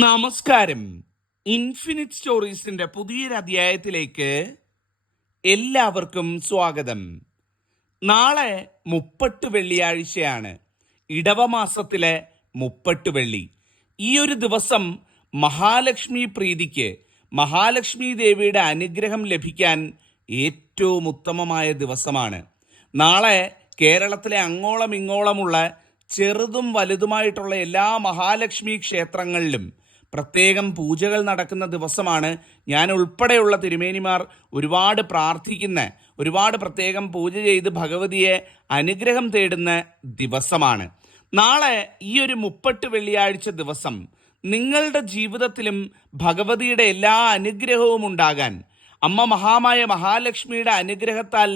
നമസ്കാരം. ഇൻഫിനിറ്റ് സ്റ്റോറീസിന്റെ പുതിയൊരു അധ്യായത്തിലേക്ക് എല്ലാവർക്കും സ്വാഗതം. നാളെ മുപ്പട്ട് വെള്ളിയാഴ്ചയാണ്, ഇടവമാസത്തിലെ മുപ്പട്ട് വെള്ളി. ഈ ഒരു ദിവസം മഹാലക്ഷ്മി പ്രീതിക്ക്, മഹാലക്ഷ്മി ദേവിയുടെ അനുഗ്രഹം ലഭിക്കാൻ ഏറ്റവും ഉത്തമമായ ദിവസമാണ്. നാളെ കേരളത്തിലെ അങ്ങോളം ഇങ്ങോളമുള്ള ചെറുതും വലുതുമായിട്ടുള്ള എല്ലാ മഹാലക്ഷ്മി ക്ഷേത്രങ്ങളിലും പ്രത്യേകം പൂജകൾ നടക്കുന്ന ദിവസമാണ്. ഞാൻ ഉൾപ്പെടെയുള്ള തിരുമേനിമാർ ഒരുപാട് പ്രാർത്ഥിക്കുന്ന, ഒരുപാട് പ്രത്യേകം പൂജ ചെയ്ത് ഭഗവതിയെ അനുഗ്രഹം തേടുന്ന ദിവസമാണ്. നാളെ ഈ ഒരു മുപ്പട്ട് വെള്ളിയാഴ്ച ദിവസം നിങ്ങളുടെ ജീവിതത്തിലും ഭഗവതിയുടെ എല്ലാ അനുഗ്രഹവും ഉണ്ടാകാൻ, അമ്മ മഹാമായ മഹാലക്ഷ്മിയുടെ അനുഗ്രഹത്താൽ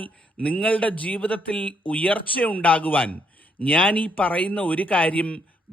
നിങ്ങളുടെ ജീവിതത്തിൽ ഉയർച്ചയുണ്ടാകുവാൻ ഞാൻ ഈ പറയുന്ന ഒരു കാര്യം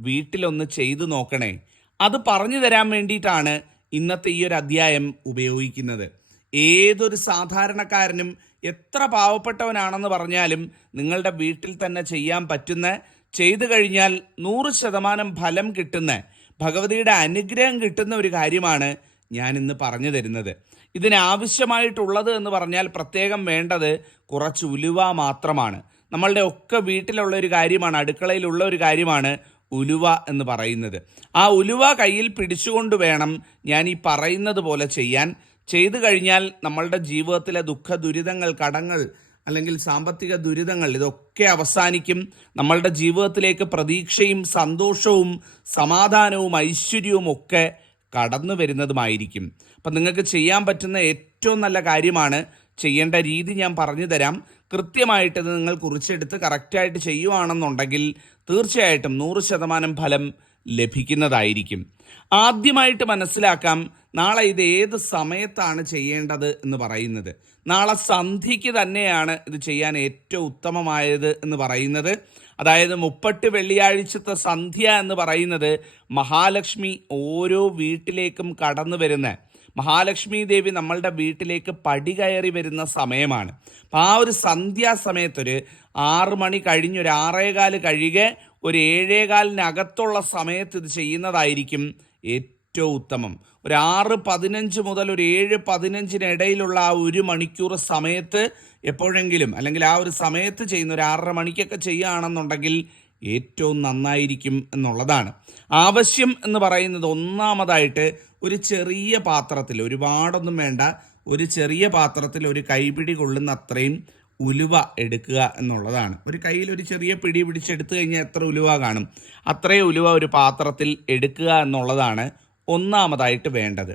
വീട്ടിലൊന്ന് ചെയ്തു നോക്കണേ. അത് പറഞ്ഞു തരാൻ വേണ്ടിയിട്ടാണ് ഇന്നത്തെ ഈ ഒരു അധ്യായം ഉപയോഗിക്കുന്നത്. ഏതൊരു സാധാരണക്കാരനും എത്ര പാവപ്പെട്ടവനാണെന്ന് പറഞ്ഞാലും നിങ്ങളുടെ വീട്ടിൽ തന്നെ ചെയ്യാൻ പറ്റുന്ന, ചെയ്തു കഴിഞ്ഞാൽ 100% ഫലം കിട്ടുന്ന, ഭഗവതിയുടെ അനുഗ്രഹം കിട്ടുന്ന ഒരു കാര്യമാണ് ഞാൻ ഇന്ന് പറഞ്ഞു തരുന്നത്. ഇതിനാവശ്യമായിട്ടുള്ളത് എന്ന് പറഞ്ഞാൽ പ്രത്യേകം വേണ്ടത് കുറച്ച് ഉലുവ മാത്രമാണ്. നമ്മളുടെ ഒക്കെ വീട്ടിലുള്ള ഒരു കാര്യമാണ്, അടുക്കളയിലുള്ള ഒരു കാര്യമാണ് ഉലുവ എന്ന് പറയുന്നത്. ആ ഉലുവ കയ്യിൽ പിടിച്ചുകൊണ്ട് വേണം ഞാൻ ഈ പറയുന്നത് പോലെ ചെയ്യാൻ. ചെയ്തു കഴിഞ്ഞാൽ നമ്മളുടെ ജീവിതത്തിലെ ദുഃഖ ദുരിതങ്ങൾ, കടങ്ങൾ അല്ലെങ്കിൽ സാമ്പത്തിക ദുരിതങ്ങൾ ഇതൊക്കെ അവസാനിക്കും. നമ്മളുടെ ജീവിതത്തിലേക്ക് പ്രതീക്ഷയും സന്തോഷവും സമാധാനവും ഐശ്വര്യവും ഒക്കെ കടന്നു വരുന്നതുമായിരിക്കും. അപ്പം നിങ്ങൾക്ക് ചെയ്യാൻ പറ്റുന്ന ഏറ്റവും നല്ല കാര്യമാണ്. ചെയ്യേണ്ട രീതി ഞാൻ പറഞ്ഞു തരാം. കൃത്യമായിട്ട് ഇത് നിങ്ങൾ കുറിച്ചെടുത്ത് കറക്റ്റായിട്ട് ചെയ്യുവാണെന്നുണ്ടെങ്കിൽ തീർച്ചയായിട്ടും 100% ഫലം ലഭിക്കുന്നതായിരിക്കും. ആദ്യമായിട്ട് മനസ്സിലാക്കാം, നാളെ ഇത് ഏത് സമയത്താണ് ചെയ്യേണ്ടത് എന്ന് പറയുന്നത്. നാളെ സന്ധ്യയ്ക്ക് തന്നെയാണ് ഇത് ചെയ്യാൻ ഏറ്റവും ഉത്തമമായത് എന്ന് പറയുന്നത്. അതായത് മുപ്പട്ട് വെള്ളിയാഴ്ചത്തെ സന്ധ്യ എന്ന് പറയുന്നത് മഹാലക്ഷ്മി ഓരോ വീട്ടിലേക്കും കടന്നു വരുന്ന, മഹാലക്ഷ്മി ദേവി നമ്മളുടെ വീട്ടിലേക്ക് പടി കയറി വരുന്ന സമയമാണ്. അപ്പം ആ ഒരു സന്ധ്യാസമയത്തൊരു 6 മണി കഴിഞ്ഞ് ഒരു 6:15 കഴിയുക, ഒരു 7:15 സമയത്ത് ഇത് ചെയ്യുന്നതായിരിക്കും ഏറ്റവും ഉത്തമം. ഒരു 6:15 മുതൽ ഒരു 7:15 ഇടയിലുള്ള ആ 1 മണിക്കൂർ സമയത്ത് എപ്പോഴെങ്കിലും, അല്ലെങ്കിൽ ആ ഒരു സമയത്ത് ചെയ്യുന്ന ഒരു 6:30 മണിക്കൊക്കെ ചെയ്യുകയാണെന്നുണ്ടെങ്കിൽ ഏറ്റവും നന്നായിരിക്കും എന്നുള്ളതാണ്. ആവശ്യം എന്ന് പറയുന്നത് ഒന്നാമതായിട്ട് ഒരു ചെറിയ പാത്രത്തിൽ, ഒരുപാടൊന്നും വേണ്ട, ഒരു ചെറിയ പാത്രത്തിൽ ഒരു കൈപിടി കൊള്ളുന്ന അത്രയും ഉലുവ എടുക്കുക എന്നുള്ളതാണ്. ഒരു കയ്യിൽ ഒരു ചെറിയ പിടി പിടിച്ചെടുത്തു കഴിഞ്ഞാൽ എത്ര ഉലുവ കാണും, അത്രയും ഉലുവ ഒരു പാത്രത്തിൽ എടുക്കുക എന്നുള്ളതാണ് ഒന്നാമതായിട്ട് വേണ്ടത്.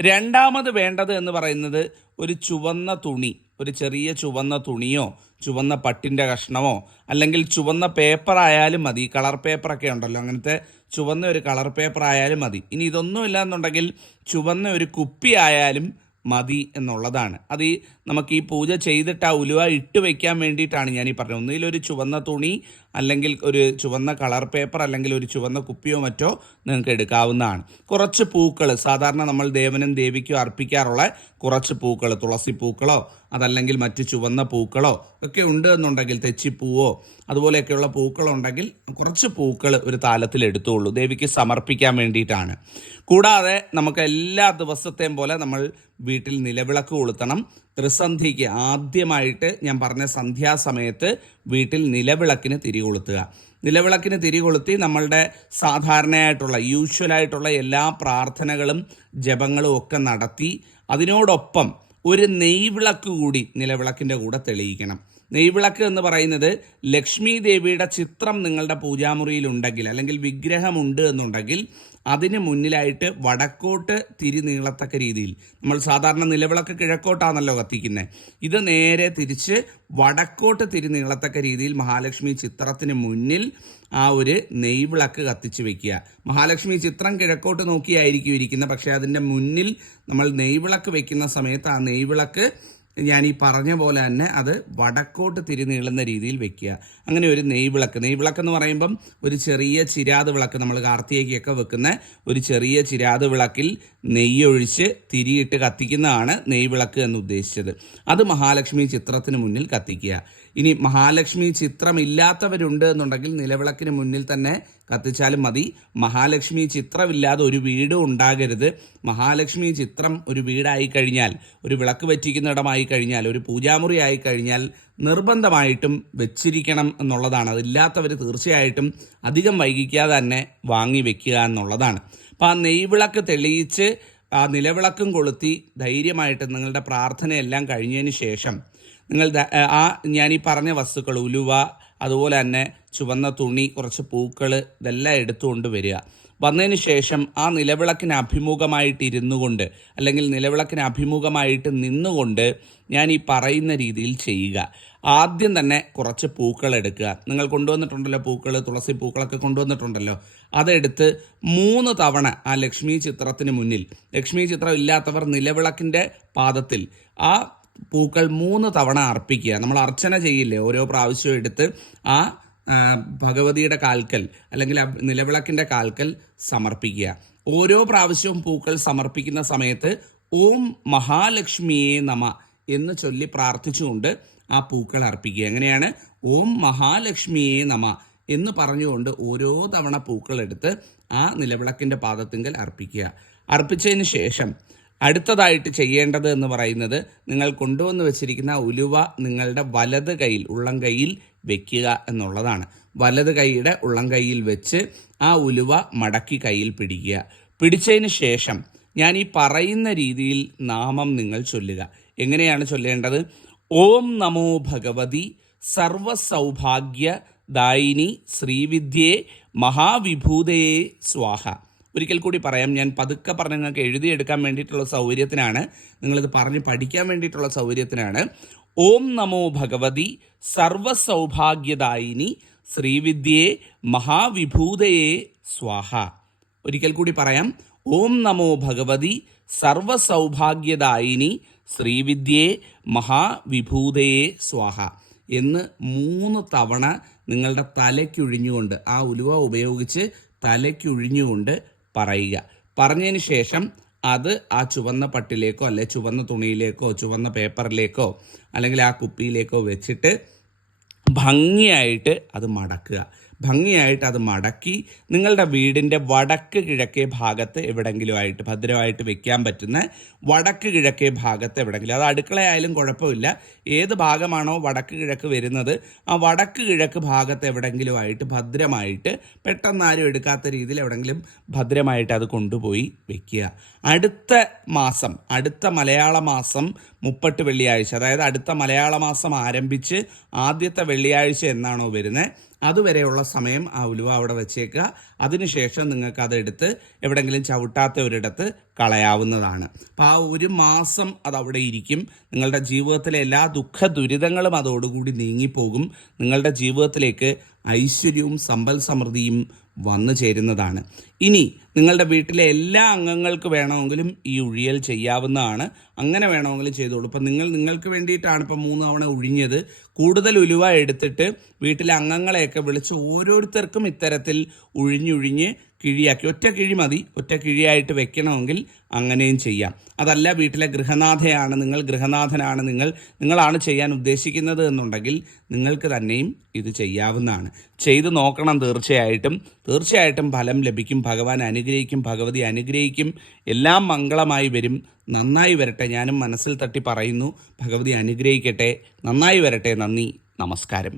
രണ്ടാമത് വേണ്ടത് എന്ന് പറയുന്നത് ഒരു ചുവന്ന തുണി, ഒരു ചെറിയ ചുവന്ന തുണിയോ ചുവന്ന പട്ടിൻ്റെ കഷ്ണമോ അല്ലെങ്കിൽ ചുവന്ന പേപ്പർ ആയാലും മതി. കളർ പേപ്പറൊക്കെ ഉണ്ടല്ലോ, അങ്ങനത്തെ ചുവന്ന ഒരു കളർ പേപ്പർ ആയാലും മതി. ഇനി ഇതൊന്നുമില്ല എന്നുണ്ടെങ്കിൽ ചുവന്ന ഒരു കുപ്പി ആയാലും മതി എന്നുള്ളതാണ്. അത് നമുക്ക് ഈ പൂജ ചെയ്തിട്ട് ആ ഉലുവ ഇട്ട് വയ്ക്കാൻ വേണ്ടിയിട്ടാണ് ഞാൻ ഈ പറഞ്ഞത്. ഒന്നുകിൽ ഒരു ചുവന്ന തുണി, അല്ലെങ്കിൽ ഒരു ചുവന്ന കളർ പേപ്പർ, അല്ലെങ്കിൽ ഒരു ചുവന്ന കുപ്പിയോ മറ്റോ നിങ്ങൾക്ക് എടുക്കാവുന്നതാണ്. കുറച്ച് പൂക്കൾ, സാധാരണ നമ്മൾ ദേവനും ദേവിക്കും അർപ്പിക്കാറുള്ള കുറച്ച് പൂക്കൾ, തുളസി പൂക്കളോ അതല്ലെങ്കിൽ മറ്റ് ചുവന്ന പൂക്കളോ ഒക്കെ ഉണ്ട് എന്നുണ്ടെങ്കിൽ, തെച്ചിപ്പൂവോ അതുപോലെയൊക്കെയുള്ള പൂക്കളുണ്ടെങ്കിൽ കുറച്ച് പൂക്കൾ ഒരു താലത്തിൽ എടുത്തുള്ളൂ, ദേവിക്ക് സമർപ്പിക്കാൻ വേണ്ടിയിട്ടാണ്. കൂടാതെ നമുക്ക് എല്ലാ ദിവസത്തെയും പോലെ നമ്മൾ വീട്ടിൽ നിലവിളക്ക് കൊളുത്തണം. ത്രിസന്ധിക്ക് ആദ്യമായിട്ട് ഞാൻ പറഞ്ഞ സന്ധ്യാസമയത്ത് വീട്ടിൽ നിലവിളക്കിന് തിരി കൊളുത്തുക. നിലവിളക്കിന് തിരി കൊളുത്തി നമ്മളുടെ സാധാരണയായിട്ടുള്ള യൂഷ്വലായിട്ടുള്ള എല്ലാ പ്രാർത്ഥനകളും ജപങ്ങളും ഒക്കെ നടത്തി അതിനോടൊപ്പം ഒരു നെയ്വിളക്ക് കൂടി നിലവിളക്കിൻ്റെ കൂടെ തെളിയിക്കണം. നെയ്വിളക്ക് എന്ന് പറയുന്നത് ലക്ഷ്മി ദേവിയുടെ ചിത്രം നിങ്ങളുടെ പൂജാമുറിയിൽ ഉണ്ടെങ്കിൽ, അല്ലെങ്കിൽ വിഗ്രഹമുണ്ട് എന്നുണ്ടെങ്കിൽ അതിന് മുന്നിലായിട്ട് വടക്കോട്ട് തിരി നീളത്തക്ക രീതിയിൽ, നമ്മൾ സാധാരണ നിലവിളക്ക് കിഴക്കോട്ടാണല്ലോ കത്തിക്കുന്നത്, ഇത് നേരെ തിരിച്ച് വടക്കോട്ട് തിരി നീളത്തക്ക രീതിയിൽ മഹാലക്ഷ്മി ചിത്രത്തിന് മുന്നിൽ ആ ഒരു നെയ്വിളക്ക് കത്തിച്ച് വെക്കുക. മഹാലക്ഷ്മി ചിത്രം കിഴക്കോട്ട് നോക്കിയായിരിക്കും ഇരിക്കുന്നത്, പക്ഷേ അതിൻ്റെ മുന്നിൽ നമ്മൾ നെയ്വിളക്ക് വെക്കുന്ന സമയത്ത് ആ നെയ്വിളക്ക് ഞാൻ ഈ പറഞ്ഞ പോലെ തന്നെ അത് വടക്കോട്ട് തിരിനീളുന്ന രീതിയിൽ വെക്കുക. അങ്ങനെ ഒരു നെയ്വിളക്ക് എന്ന് പറയുമ്പം ഒരു ചെറിയ ചിരാത് വിളക്ക്, നമ്മൾ കാർത്തികയ്ക്കൊക്കെ വെക്കുന്ന ഒരു ചെറിയ ചിരാത് വിളക്കിൽ നെയ്യൊഴിച്ച് തിരിയിട്ട് കത്തിക്കുന്നതാണ് നെയ്വിളക്ക് എന്ന് ഉദ്ദേശിച്ചത്. അത് മഹാലക്ഷ്മി ചിത്രത്തിന് മുന്നിൽ കത്തിക്കുക. ഇനി മഹാലക്ഷ്മി ചിത്രം ഇല്ലാത്തവരുണ്ട് എന്നുണ്ടെങ്കിൽ നിലവിളക്കിന് മുന്നിൽ തന്നെ കത്തിച്ചാലും മതി. മഹാലക്ഷ്മി ചിത്രമില്ലാതെ ഒരു വീടും ഉണ്ടാകരുത്. മഹാലക്ഷ്മി ചിത്രം ഒരു വീടായി കഴിഞ്ഞാൽ, ഒരു വിളക്ക് വറ്റിക്കുന്നിടമായി കഴിഞ്ഞാൽ, ഒരു പൂജാമുറി ആയി കഴിഞ്ഞാൽ നിർബന്ധമായിട്ടും വെച്ചിരിക്കണം എന്നുള്ളതാണ്. അതില്ലാത്തവർ തീർച്ചയായിട്ടും അധികം വൈകിക്കാതെ തന്നെ വാങ്ങി വെക്കുക എന്നുള്ളതാണ്. അപ്പോൾ ആ നെയ്വിളക്ക് തെളിയിച്ച് ആ നിലവിളക്കും കൊളുത്തി ധൈര്യമായിട്ട് നിങ്ങളുടെ പ്രാർത്ഥനയെല്ലാം കഴിഞ്ഞതിന് ശേഷം നിങ്ങൾ ഞാനീ പറഞ്ഞ വസ്തുക്കൾ, ഉലുവ, അതുപോലെ തന്നെ ചുവന്ന തുണി, കുറച്ച് പൂക്കൾ, ഇതെല്ലാം എടുത്തുകൊണ്ട് വരിക. വന്നതിന് ശേഷം ആ നിലവിളക്കിന് അഭിമുഖമായിട്ട് ഇരുന്നു കൊണ്ട്, അല്ലെങ്കിൽ നിലവിളക്കിന് അഭിമുഖമായിട്ട് നിന്നുകൊണ്ട് ഞാൻ ഈ പറയുന്ന രീതിയിൽ ചെയ്യുക. ആദ്യം തന്നെ കുറച്ച് പൂക്കൾ എടുക്കുക. നിങ്ങൾ കൊണ്ടുവന്നിട്ടുണ്ടല്ലോ പൂക്കൾ, തുളസി പൂക്കളൊക്കെ കൊണ്ടുവന്നിട്ടുണ്ടല്ലോ, അതെടുത്ത് 3 തവണ ആ ലക്ഷ്മി ചിത്രത്തിന് മുന്നിൽ, ലക്ഷ്മി ചിത്രം ഇല്ലാത്തവർ നിലവിളക്കിൻ്റെ പാദത്തിൽ ആ പൂക്കൾ 3 തവണ അർപ്പിക്കുക. നമ്മൾ അർച്ചന ചെയ്യില്ലേ, ഓരോ പ്രാവശ്യവും എടുത്ത് ആ ഭഗവതിയുടെ കാൽക്കൽ അല്ലെങ്കിൽ നിലവിളക്കിൻ്റെ കാൽക്കൽ സമർപ്പിക്കുക. ഓരോ പ്രാവശ്യവും പൂക്കൾ സമർപ്പിക്കുന്ന സമയത്ത് ഓം മഹാലക്ഷ്മിയെ നമ എന്ന് ചൊല്ലി പ്രാർത്ഥിച്ചുകൊണ്ട് ആ പൂക്കൾ അർപ്പിക്കുക. എങ്ങനെയാണ്? ഓം മഹാലക്ഷ്മിയെ നമ എന്ന് പറഞ്ഞുകൊണ്ട് ഓരോ തവണ പൂക്കൾ എടുത്ത് ആ നിലവിളക്കിൻ്റെ പാദത്തിങ്കൽ അർപ്പിക്കുക. അർപ്പിച്ചതിന് ശേഷം അടുത്തതായിട്ട് ചെയ്യേണ്ടത് എന്ന് പറയുന്നത്, നിങ്ങൾ കൊണ്ടുവന്ന് വെച്ചിരിക്കുന്ന ഉലുവ നിങ്ങളുടെ വലത് കൈയിൽ, ഉള്ളം കൈയിൽ വെക്കുക എന്നുള്ളതാണ്. വലത് കൈയുടെ ഉള്ളം കൈയിൽ വെച്ച് ആ ഉലുവ മടക്കി കയ്യിൽ പിടിക്കുക. പിടിച്ചതിന് ശേഷം ഞാൻ ഈ പറയുന്ന രീതിയിൽ നാമം നിങ്ങൾ ചൊല്ലുക. എങ്ങനെയാണ് ചൊല്ലേണ്ടത്? ഓം നമോ ഭഗവതി സർവസൗഭാഗ്യ ദായിനി ശ്രീവിദ്യേ മഹാവിഭൂതയെ സ്വാഹ. ഒരിക്കൽ കൂടി പറയാം, ഞാൻ പതുക്കെ പറഞ്ഞ് നിങ്ങൾക്ക് എഴുതിയെടുക്കാൻ വേണ്ടിയിട്ടുള്ള സൗകര്യത്തിനാണ്, നിങ്ങളിത് പറഞ്ഞ് പഠിക്കാൻ വേണ്ടിയിട്ടുള്ള സൗകര്യത്തിനാണ്. ഓം നമോ ഭഗവതി സർവസൗഭാഗ്യദായിനി ശ്രീവിദ്യേ മഹാവിഭൂതയെ സ്വാഹ. ഒരിക്കൽ കൂടി പറയാം, ഓം നമോ ഭഗവതി സർവസൗഭാഗ്യദായിനി ശ്രീവിദ്യേ മഹാവിഭൂതയെ സ്വാഹ എന്ന് 3 തവണ നിങ്ങളുടെ തലയ്ക്കൊഴിഞ്ഞുകൊണ്ട്, ആ ഉലുവ ഉപയോഗിച്ച് തലയ്ക്കൊഴിഞ്ഞുകൊണ്ട് പറയുക. പറഞ്ഞതിന് ശേഷം അത് ആ ചുവന്ന പട്ടിലേക്കോ അല്ലെ ചുവന്ന തുണിയിലേക്കോ ചുവന്ന പേപ്പറിലേക്കോ അല്ലെങ്കിൽ ആ കുപ്പിയിലേക്കോ വെച്ചിട്ട് ഭംഗിയായിട്ട് അത് മടക്കുക. ഭംഗിയായിട്ട് അത് മടക്കി നിങ്ങളുടെ വീടിൻ്റെ വടക്ക് കിഴക്കേ ഭാഗത്ത് എവിടെയെങ്കിലുമായിട്ട് ഭദ്രമായിട്ട് വെക്കാൻ പറ്റുന്ന വടക്ക് കിഴക്കേ ഭാഗത്ത് എവിടെയെങ്കിലും, അത് അടുക്കളയായാലും കുഴപ്പമില്ല, ഏത് ഭാഗമാണോ വടക്ക് കിഴക്ക് വരുന്നത് ആ വടക്ക് കിഴക്ക് ഭാഗത്ത് എവിടെയെങ്കിലുമായിട്ട് ഭദ്രമായിട്ട്, പെട്ടെന്ന് ആരും എടുക്കാത്ത രീതിയിൽ എവിടെയെങ്കിലും ഭദ്രമായിട്ട് അത് കൊണ്ടുപോയി വെക്കുക. അടുത്ത മലയാള മാസം 30 വെള്ളിയാഴ്ച, അതായത് അടുത്ത മലയാള മാസം ആരംഭിച്ച് ആദ്യത്തെ വെള്ളിയാഴ്ച എന്നാണോ വരുന്നത് അതുവരെയുള്ള സമയം ആ ഉലുവ അവിടെ വെച്ചേക്കുക. അതിനുശേഷം നിങ്ങൾക്ക് അതെടുത്ത് എവിടെയെങ്കിലും ചവിട്ടാത്ത ഒരിടത്ത് കളയാവുന്നതാണ്. അപ്പം ആ 1 മാസം അതവിടെ ഇരിക്കും. നിങ്ങളുടെ ജീവിതത്തിലെ എല്ലാ ദുഃഖ ദുരിതങ്ങളും അതോടുകൂടി നീങ്ങിപ്പോകും. നിങ്ങളുടെ ജീവിതത്തിലേക്ക് ഐശ്വര്യവും സമ്പൽ സമൃദ്ധിയും വന്നു ചേരുന്നതാണ്. ഇനി നിങ്ങളുടെ വീട്ടിലെ എല്ലാ അംഗങ്ങൾക്ക് വേണമെങ്കിലും ഈ ഉഴിയൽ ചെയ്യാവുന്നതാണ്. അങ്ങനെ വേണമെങ്കിലും ചെയ്തോളൂ. ഇപ്പം നിങ്ങൾക്ക് വേണ്ടിയിട്ടാണ് ഇപ്പം 3 തവണ ഉഴിഞ്ഞത്. കൂടുതൽ ഉലുവ എടുത്തിട്ട് വീട്ടിലെ അംഗങ്ങളെയൊക്കെ വിളിച്ച് ഓരോരുത്തർക്കും ഇത്തരത്തിൽ ഉഴിഞ്ഞുഴിഞ്ഞ് കിഴിയാക്കി, ഒറ്റ കിഴി മതി, ഒറ്റ കിഴിയായിട്ട് വെക്കണമെങ്കിൽ അങ്ങനെയും ചെയ്യാം. അതല്ല വീട്ടിലെ ഗൃഹനാഥയാണ് ഗൃഹനാഥനാണ് നിങ്ങളാണ് ചെയ്യാൻ ഉദ്ദേശിക്കുന്നത് എന്നുണ്ടെങ്കിൽ നിങ്ങൾക്ക് തന്നെയും ഇത് ചെയ്യാവുന്നതാണ്. ചെയ്തു നോക്കണം. തീർച്ചയായിട്ടും ഫലം ലഭിക്കും. ഭഗവാൻ അനുഗ്രഹിക്കും, ഭഗവതി അനുഗ്രഹിക്കും. എല്ലാം മംഗളമായി വരും. നന്നായി വരട്ടെ. ഞാനും മനസ്സിൽ തട്ടി പറയുന്നു, ഭഗവതി അനുഗ്രഹിക്കട്ടെ. നന്നായി വരട്ടെ. നന്ദി, നമസ്കാരം.